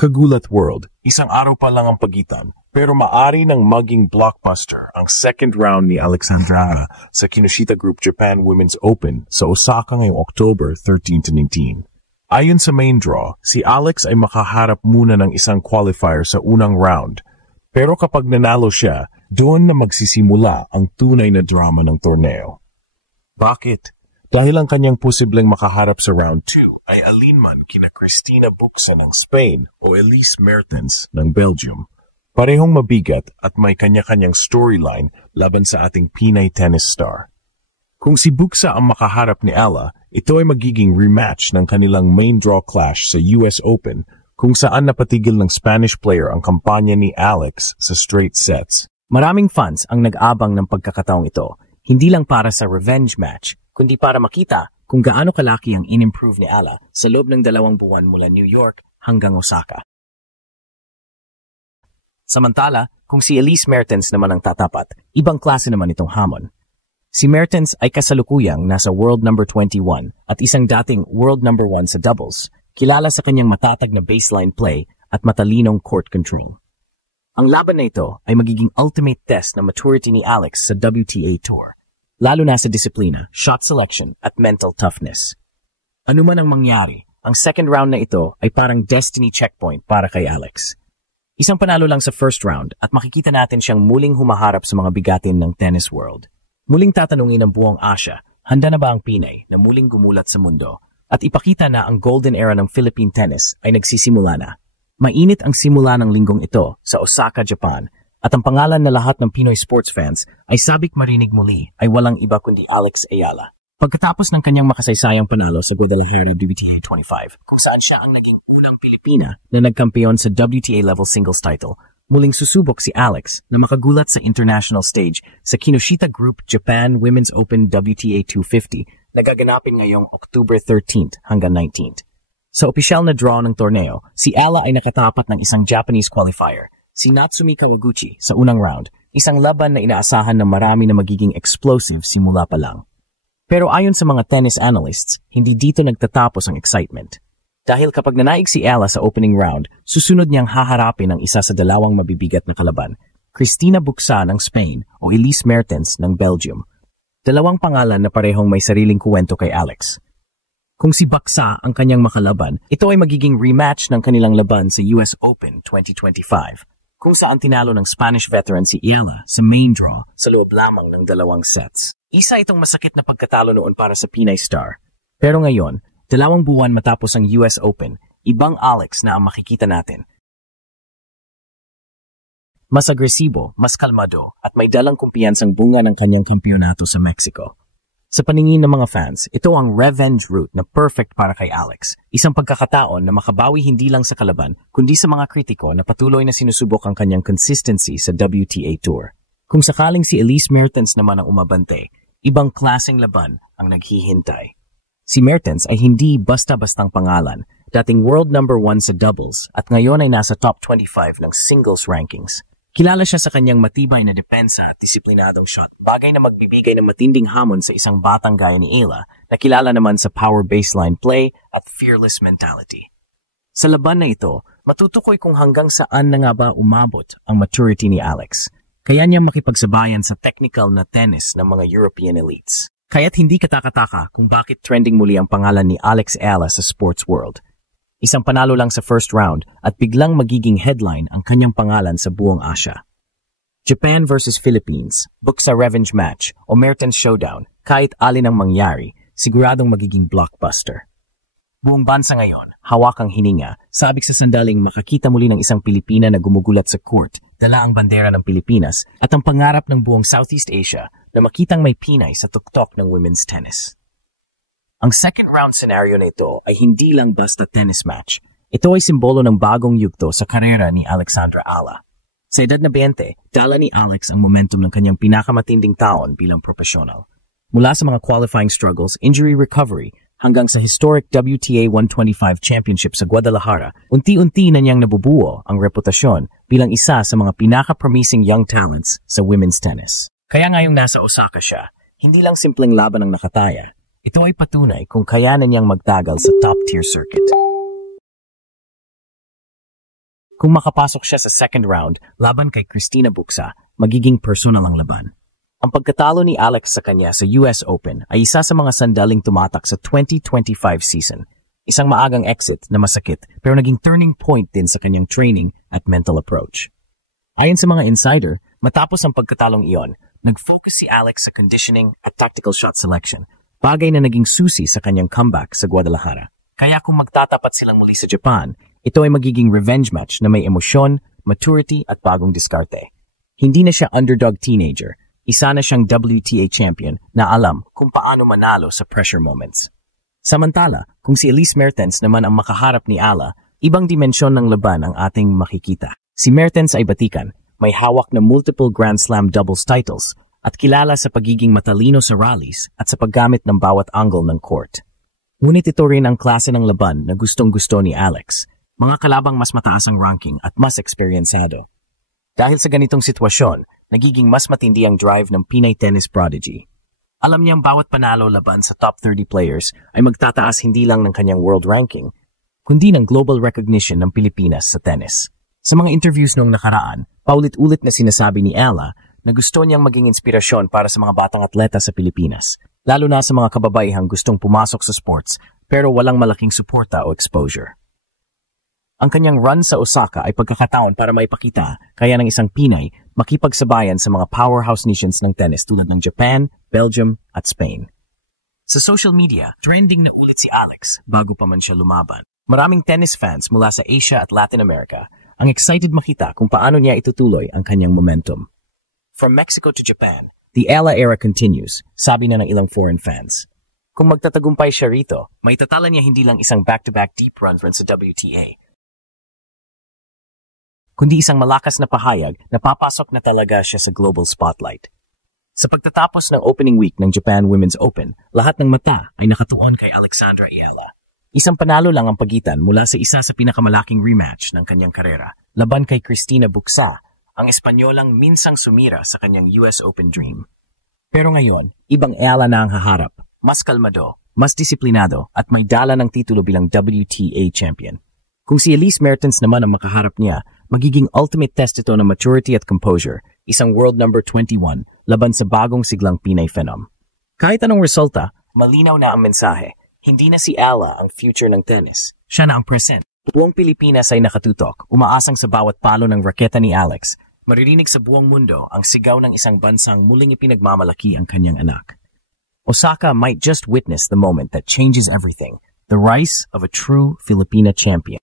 Kagulat World, isang araw pa lang ang pagitan, pero maari nang maging blockbuster ang second round ni Alexandra sa Kinoshita Group Japan Women's Open sa Osaka ngayong October 13 to 19. Ayon sa main draw, si Alex ay makaharap muna ng isang qualifier sa unang round, pero kapag nanalo siya, doon na magsisimula ang tunay na drama ng torneo. Bakit? Dahil ang kanyang posibleng makaharap sa round 2 ay alinman kina Cristina Bucsa ng Spain o Elise Mertens ng Belgium. Parehong mabigat at may kanya-kanyang storyline laban sa ating Pinay tennis star. Kung si Bucsa ang makaharap ni Ella, ito ay magiging rematch ng kanilang main draw clash sa US Open kung saan napatigil ng Spanish player ang kampanya ni Alex sa straight sets. Maraming fans ang nag-abang ng pagkakataong ito, hindi lang para sa revenge match, kundi para makita kung gaano kalaki ang in-improve ni Ella sa loob ng 2 buwan mula New York hanggang Osaka. Samantala, kung si Elise Mertens naman ang tatapat, ibang klase naman itong hamon. Si Mertens ay kasalukuyang nasa world number 21 at isang dating world number 1 sa doubles, kilala sa kanyang matatag na baseline play at matalinong court control. Ang laban na ito ay magiging ultimate test ng maturity ni Alex sa WTA Tour, lalo na sa disiplina, shot selection at mental toughness. Ano man ang mangyari, ang second round na ito ay parang destiny checkpoint para kay Alex. Isang panalo lang sa first round at makikita natin siyang muling humaharap sa mga bigatin ng tennis world. Muling tatanungin ng buong Asia, handa na ba ang Pinay na muling gumulat sa mundo at ipakita na ang golden era ng Philippine tennis ay nagsisimula na. Mainit ang simula ng linggong ito sa Osaka, Japan, at ang pangalan na lahat ng Pinoy sports fans ay sabik marinig muli ay walang iba kundi Alex Ayala. Pagkatapos ng kanyang makasaysayang panalo sa Guadalajara WTA 25, kung saan siya ang naging unang Pilipina na nagkampiyon sa WTA level singles title, muling susubok si Alex na makagulat sa international stage sa Kinoshita Group Japan Women's Open WTA 250 na gaganapin ngayong October 13th hanggang 19th. Sa opisyal na draw ng torneo, si Ella ay nakatapat ng isang Japanese qualifier, si Natsumi Kawaguchi, sa unang round, isang laban na inaasahan ng marami na magiging explosive simula pa lang. Pero ayon sa mga tennis analysts, hindi dito nagtatapos ang excitement. Dahil kapag nanaig si Ella sa opening round, susunod niyang haharapin ang isa sa 2 mabibigat na kalaban, Cristina Bucsa ng Spain o Elise Mertens ng Belgium. 2 pangalan na parehong may sariling kuwento kay Alex. Kung si Bucsa ang kanyang makalaban, ito ay magiging rematch ng kanilang laban sa US Open 2025, kung saan tinalo ng Spanish veteran si Ella sa main draw sa loob lamang ng 2 sets. Isa itong masakit na pagkatalo noon para sa Pinay star. Pero ngayon, 2 buwan matapos ang US Open, ibang Alex na ang makikita natin. Mas agresibo, mas kalmado, at may dalang kumpiyansang bunga ng kanyang kampyonato sa Mexico. Sa paningin ng mga fans, ito ang revenge route na perfect para kay Alex. Isang pagkakataon na makabawi hindi lang sa kalaban, kundi sa mga kritiko na patuloy na sinusubok ang kanyang consistency sa WTA Tour. Kung sakaling si Elise Mertens naman ang umabante, ibang klaseng laban ang naghihintay. Si Mertens ay hindi basta-bastang pangalan, dating world number 1 sa doubles at ngayon ay nasa top 25 ng singles rankings. Kilala siya sa kanyang matibay na depensa at disiplinadong shot, bagay na magbibigay ng matinding hamon sa isang batang gaya ni Ella na kilala naman sa power baseline play at fearless mentality. Sa laban na ito, matutukoy kung hanggang saan na nga ba umabot ang maturity ni Alex. Kaya niya makipagsabayan sa technical na tennis ng mga European elites. Kaya't hindi katakataka kung bakit trending muli ang pangalan ni Alex Ayala sa sports world. Isang panalo lang sa first round at biglang magiging headline ang kanyang pangalan sa buong Asia. Japan versus Philippines, Bucsa revenge match o Mertens showdown, kahit alin ang mangyari, siguradong magiging blockbuster. Buong bansa ngayon, hawak ang hininga, sabik sa sandaling makakita muli ng isang Pilipina na gumugulat sa court, dala ang bandera ng Pilipinas at ang pangarap ng buong Southeast Asia na makitang may Pinay sa tuktok ng women's tennis. Ang second round scenario na ito ay hindi lang basta tennis match. Ito ay simbolo ng bagong yugto sa karera ni Alexandra Ala. Sa edad na 20, dala ni Alex ang momentum ng kanyang pinakamatinding taon bilang profesional. Mula sa mga qualifying struggles, injury recovery, hanggang sa historic WTA 125 Championship sa Guadalajara, unti-unti na niyang nabubuo ang reputasyon bilang isa sa mga pinaka-promising young talents sa women's tennis. Kaya ngayong nasa Osaka siya, hindi lang simpleng laban ang nakataya. Ito ay patunay kung kayanan niyang magtagal sa top-tier circuit. Kung makapasok siya sa second round laban kay Cristina Bucsa, magiging personal ang laban. Ang pagkatalo ni Alex sa kanya sa US Open ay isa sa mga sandaling tumatak sa 2025 season. Isang maagang exit na masakit pero naging turning point din sa kanyang training at mental approach. Ayon sa mga insider, matapos ang pagkatalong iyon, nag-focus si Alex sa conditioning at tactical shot selection, bagay na naging susi sa kanyang comeback sa Guadalajara. Kaya kung magtatapat silang muli sa Japan, ito ay magiging revenge match na may emosyon, maturity at bagong diskarte. Hindi na siya underdog teenager, isa na siyang WTA champion na alam kung paano manalo sa pressure moments. Samantala, kung si Elise Mertens naman ang makaharap ni Ala, ibang dimensyon ng laban ang ating makikita. Si Mertens ay batikan, may hawak na multiple Grand Slam doubles titles at kilala sa pagiging matalino sa rallies at sa paggamit ng bawat angle ng court. Ngunit ito rin ang klase ng laban na gustong-gusto ni Alex, mga kalabang mas mataas ang ranking at mas eksperyensado. Dahil sa ganitong sitwasyon, nagiging mas matindi ang drive ng Pinay tennis prodigy. Alam niyang bawat panalo laban sa top 30 players ay magtataas hindi lang ng kanyang world ranking, kundi ng global recognition ng Pilipinas sa tennis. Sa mga interviews noong nakaraan, paulit-ulit na sinasabi ni Ella na gusto niyang maging inspirasyon para sa mga batang atleta sa Pilipinas, lalo na sa mga kababaihang gustong pumasok sa sports pero walang malaking suporta o exposure. Ang kanyang run sa Osaka ay pagkakataon para maipakita kaya ng isang Pinay makipagsabayan sa mga powerhouse nations ng tennis tulad ng Japan, Belgium at Spain. Sa social media, trending na ulit si Alex bago pa man siya lumaban. Maraming tennis fans mula sa Asia at Latin America ang excited makita kung paano niya itutuloy ang kanyang momentum. From Mexico to Japan, the Ella era continues, sabi na ng ilang foreign fans. Kung magtatagumpay siya rito, may tatala niya hindi lang isang back-to-back deep run sa WTA, kundi isang malakas na pahayag na papasok na talaga siya sa global spotlight. Sa pagtatapos ng opening week ng Japan Women's Open, lahat ng mata ay nakatuon kay Alexandra Ayala. Isang panalo lang ang pagitan mula sa isa sa pinakamalaking rematch ng kanyang karera, laban kay Cristina Bucsa, ang Espanyolang minsang sumira sa kanyang US Open dream. Pero ngayon, ibang Ayala na ang haharap, mas kalmado, mas disiplinado at may dala ng titulo bilang WTA champion. Kung si Elise Mertens naman ang makaharap niya, magiging ultimate test ito ng maturity at composure, isang world number 21 laban sa bagong siglang Pinay phenom. Kahit anong resulta, malinaw na ang mensahe. Hindi na si Ala ang future ng tennis. Siya na ang present. Buong Pilipinas ay nakatutok, umaasang sa bawat palo ng raketa ni Alex. Maririnig sa buong mundo ang sigaw ng isang bansang muling ipinagmamalaki ang kanyang anak. Osaka might just witness the moment that changes everything, the rise of a true Filipina champion.